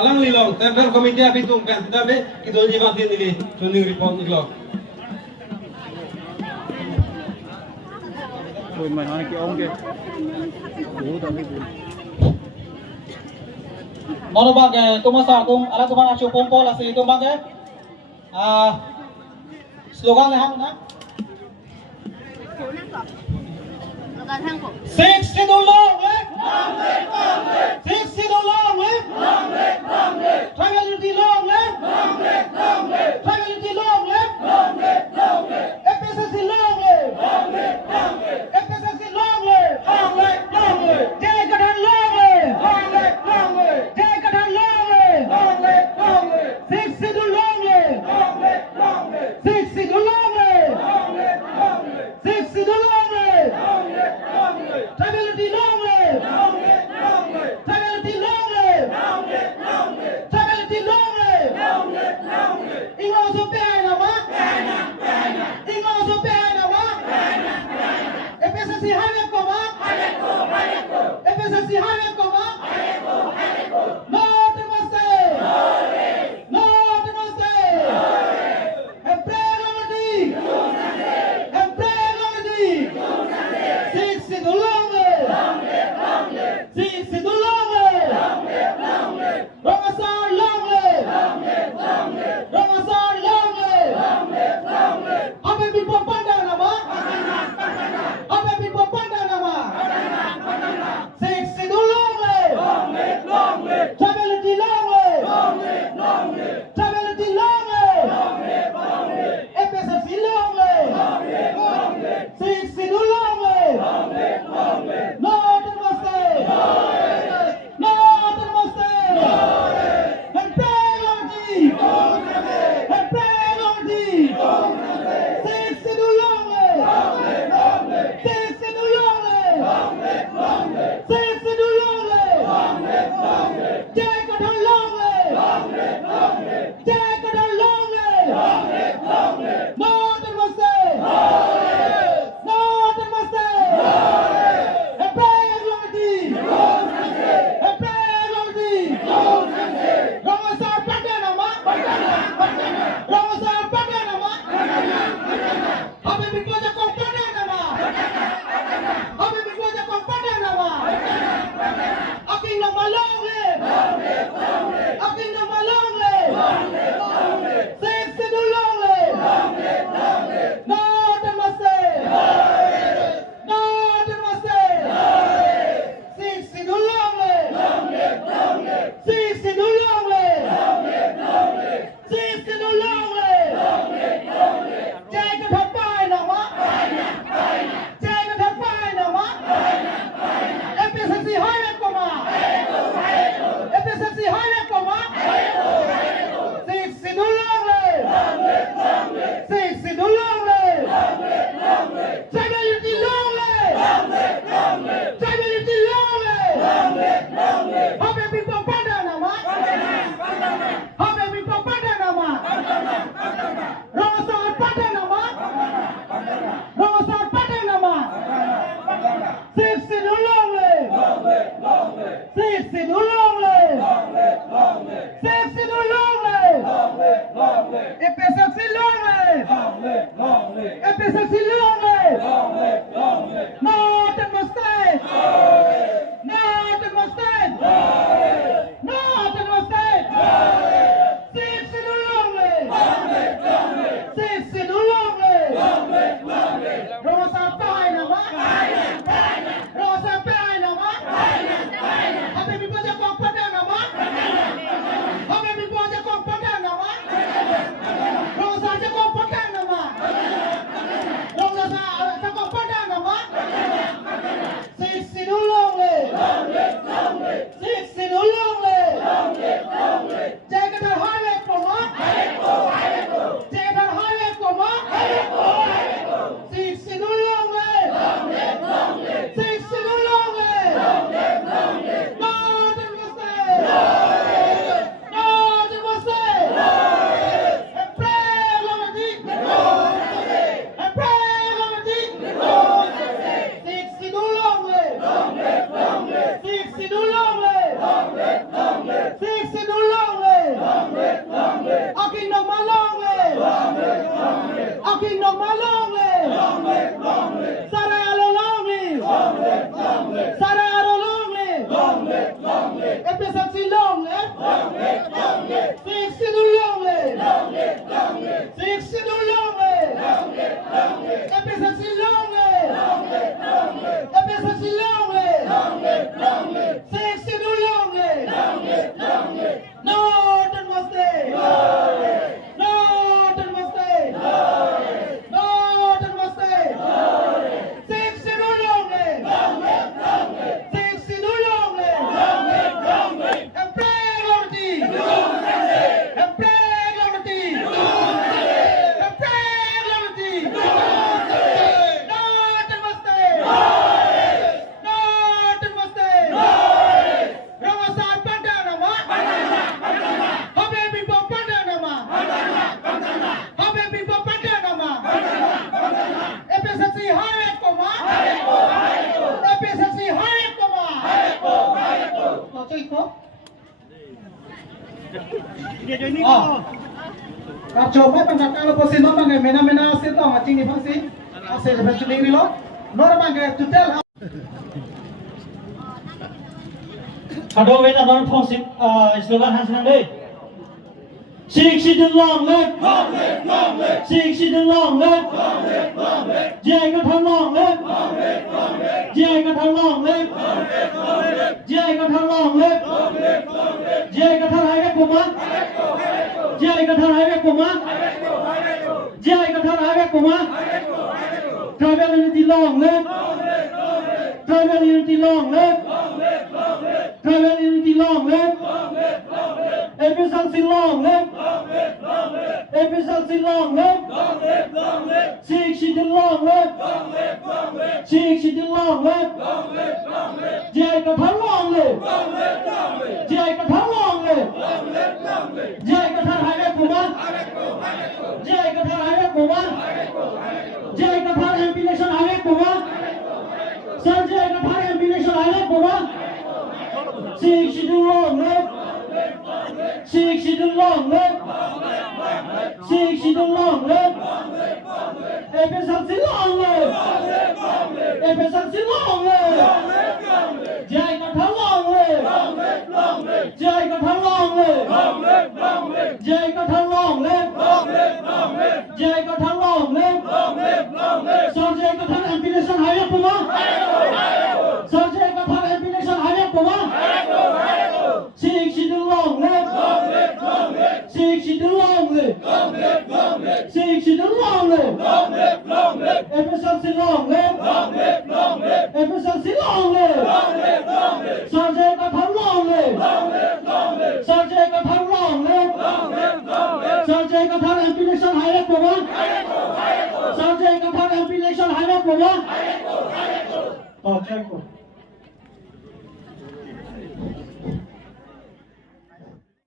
Alang lilong, Central Committee abitung kan tabe kita jibat ini tuning report ni lo. Ôi mày nói cái ông kia. Bố tao biết bố. Mono bag tumasa kung ala tumang asyo pongko la si tumang slogan hang na. Six to the long way. Six to the long way. Travel to the long way. Travel to the long way. FSC long way. FSC long way. Take it long way. Take it long way. Six to the long way. Six to the long way. Six to the long way. Travel the long way. Travel the long way. Travel the long way. Ingo so pena ma. Ingo so pena ma. FSC hane ko ma. FSC hane ko ma. No namaste. No namaste. Six to the long way. Six to the long way. Ramasar long way. Ramasar long way. Abe bipo panda nama. Abe bipo panda nama. Six to the long way. Travel the long way. Travel the long way. FSC long way. Six to the long way. No namaste. No namaste. And pray Lord thee. And pray Lord thee. Six to the long way. Six to the long way. Six to the long way. Take it a long way. Take it a long way. No namaste. No namaste. And pray Lord thee. And pray Lord thee. Ramasar Padanama. Ramasar Padanama. Abe bikoja ko Padanama. Abe bikoja ko Padanama. Aking na malonge. Aking na malonge. Six to the longe. No namaste. No namaste. Six to the longe. Six to the longe. Six to the longe. Take it up by nama. Take it up by nama. FSC higher koma. FSC higher koma. Six to the longe. Six to the longe. Travel the longe. Travel the longe. How many people pada nama? How many people pada nama? Ramasar pada nama? Ramasar pada nama? Six to the longe. Six to the longe. Six to the longe. FSC longe. FSC longe. Not a mistake. Not a mistake. Not a mistake. Six to the longe. Six to the longe. Ramasar pada nama? Ramasar pada nama? Abe bipoja ko pada nama? Abe bipoja ko pada nama? Ramasar ko pada nama? Ramasar Talking no more lonely. Sarah Alo lonely. Sarah Alo lonely. Episode lonely. 60 do lonely. 60 do lonely. Episode lonely. Episode lonely. 60 do lonely. Northern must stay. Northern must stay. Northern must stay. 60 do lonely. 60 do lonely. And pray liberty. And pray liberty. And pray liberty. Northern must stay. Northern must stay. Ramasar Pandanama. Habe people Pandanama. Habe people Pandanama. Episode Hayek Koma. Episode Hayek Koma. Nó chơi khó. Các chỗ mấy bạn đặt alo posin nó bằng mena sẽ tao mà chinh đi phăng xin. Sẽ là chuyện đi lo. Nó bằng cái to tell how. Kado wait another positive slogan hands on day. 60 the long leg. 60 the long leg. Jay got her long leg. Jay got her long leg. Jay got her long leg. Jay got her high Kuma. Jay got her high Kuma. Jay got her high Kuma. Travel unity long leg. Travel unity long leg. Travel unity long leg. Efficiency long leg. Efficiency long leg. 60 the long leg. 60 the long leg. Jay got her long leg. Jay got her long leg. Jay got her high Kuma. Jay got her high Kuma. Jay got her ambulation high Kuma. Sir Jay got her ambulation high Kuma. 60 the long leg. 60 the long leg. 60 the long leg. Efficiency long leg. Efficiency long leg. Jay got her long leg. Jay got her long leg. Jay got her long leg. Jay got her long leg. Sir Jay got her ambulation high Kuma. Sir Jay got her ambulation high Kuma. 60 the long leg. 60 the long leg. 60 the long leg. Efficiency long leg. Efficiency long leg. Sergeant got her long leg. Sergeant got her long leg. Sergeant got her ambulation high Kuma. Sergeant got her ambulation high Kuma. Oh, check.